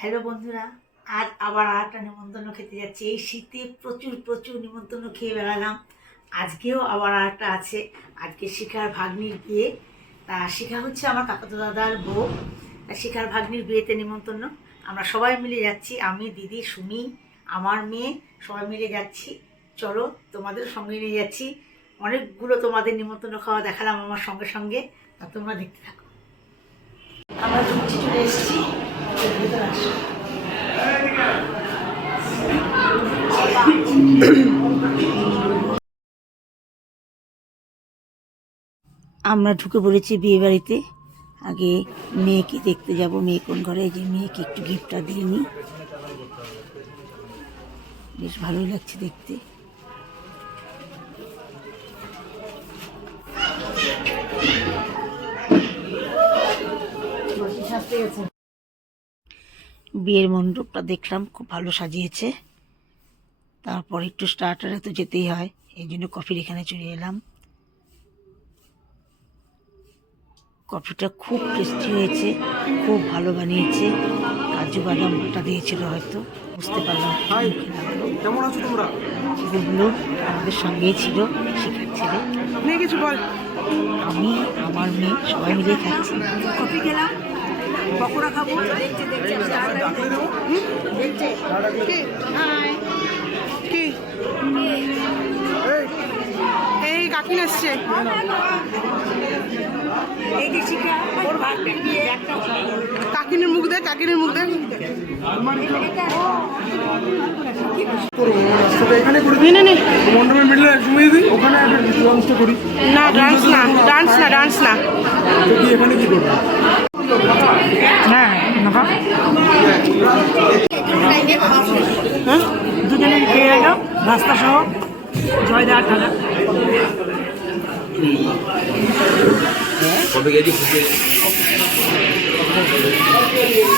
Hello বন্ধুরা, আজ আবার আর একটা নিমন্ত্রণ খেতে যাচ্ছি। এই শীতে প্রচুর প্রচুর নিমন্ত্রণ খেয়ে বেড়ালাম। আজকেও আবার আর একটা আছে। আজকে শিখার ভাগ্নির বিয়ে। তা শিখা হচ্ছে আমার কাকাতো দাদার বউ। তা শিখার ভাগ্নির বিয়েতে নিমন্ত্রণ। আমরা সবাই মিলে যাচ্ছি। আমি, দিদি, সুমি, আমার মেয়ে, সবাই মিলে যাচ্ছি। চলো তোমাদের সঙ্গে নিয়ে যাচ্ছি। অনেকগুলো তোমাদের নিমন্ত্রণ খাওয়া দেখালাম আমার সঙ্গে সঙ্গে। তা তোমরা দেখতে থাকো। আমরা ঢুকছি চলে এসেছি। আমরা ঢুকে পড়েছি বিয়ে বাড়িতে। আগে মেয়েকে দেখতে যাব, মেয়ে কোন ঘরে? যে মেয়েকে একটু গিফটটা দিয়ে নিই বেশ ভালোই লাগছে দেখতে। বিয়ের মণ্ডপটা দেখলাম খুব ভালো সাজিয়েছে। তারপর একটু স্টার্টারে তো যেতেই হয় এই জন্য কফির এখানে চলে এলাম। কফিটা খুব টেস্টি হয়েছে খুব ভালো বানিয়েছে। কাজু বাদাম বাটা দিয়েছিল হয়তো বুঝতে পারলাম কেমন আছো তোমরা? আমাদের সঙ্গেই ছিল শেখার ছেলে। কিছু বল আমি আমার মেয়ে সবাই মিলে খাচ্ছি। কফি খেলাম। পকোড়া খাব। দেখছে দেখছে দেখছে কি কি এই এই কাকিন আসছে কাকিনের মুখ দেখ কাকিনের মুখ দেখ এখানে করে নে নে নে। মণ্ডপের মিডলে সময় দিই ওখানে একটা ডান্সটা করি। না ডান্স না ডান্স না ডান্স না। তো কি এখানে কি করব? হ্যাঁ হ্যাঁ? দুজনে খেয়ে গেল রাস্তা সহ। জয়দার খানা হাত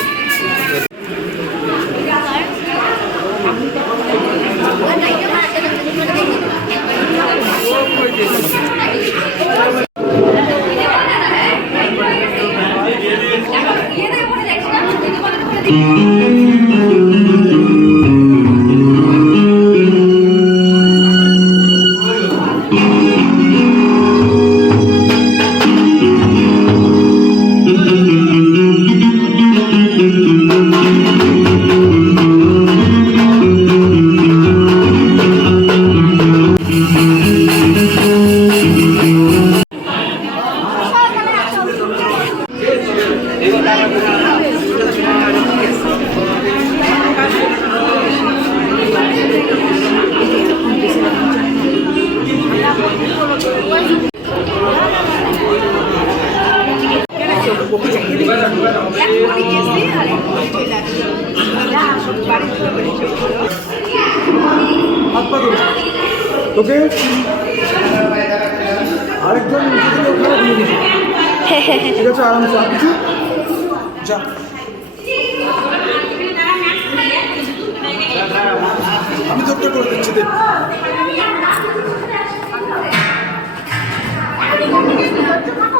পা তোকে আরেকজন নিচে থেকে ওখানে দিয়ে দিবি ঠিক আছে আরামসে আর কিছু? যা। আমি তোরটা করে দিচ্ছি দেখ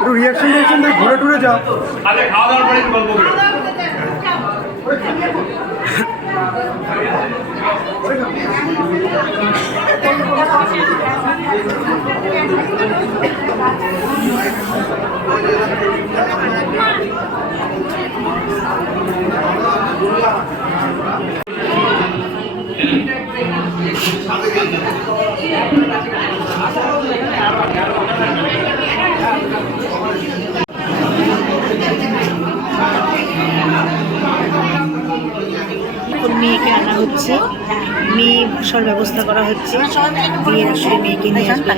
একটু রিয়াকশন রিয়াকশন দিয়ে ঘুরে টুরে যাও। আচ্ছা খাওয়া দাওয়ার পরে গল্প করি। এখন মেয়েকে আনা হচ্ছে। মেয়ে বসার ব্যবস্থা করা হচ্ছে। বিয়ের আসলে মেয়েকে নিয়ে আসবে।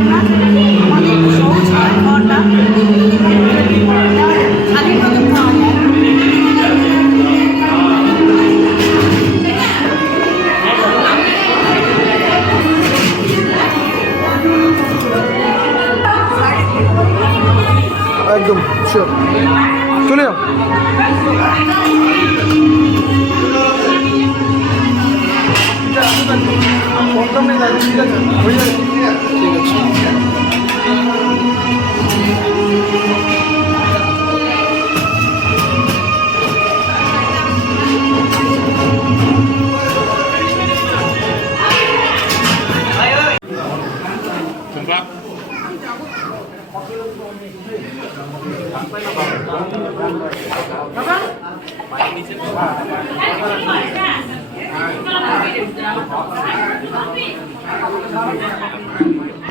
আমরা। একদম শিওর চলে যাও কম নেই দাদা ঠিক আছে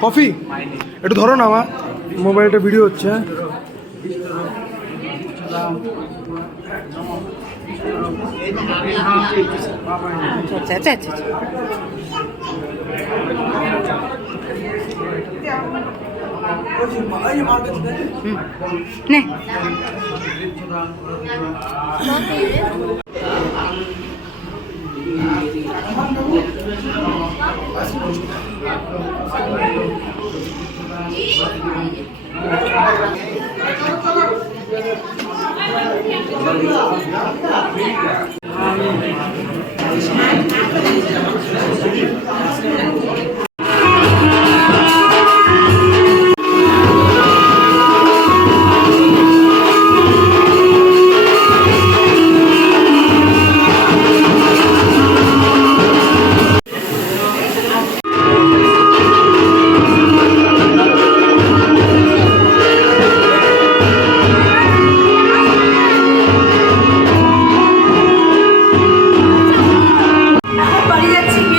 কফি? একটু ধরো না আমার মোবাইলটা ভিডিও হচ্ছে। হ্যাঁ আচ্ছা আচ্ছা আচ্ছা। 네. 네. বাড়ি যাচ্ছি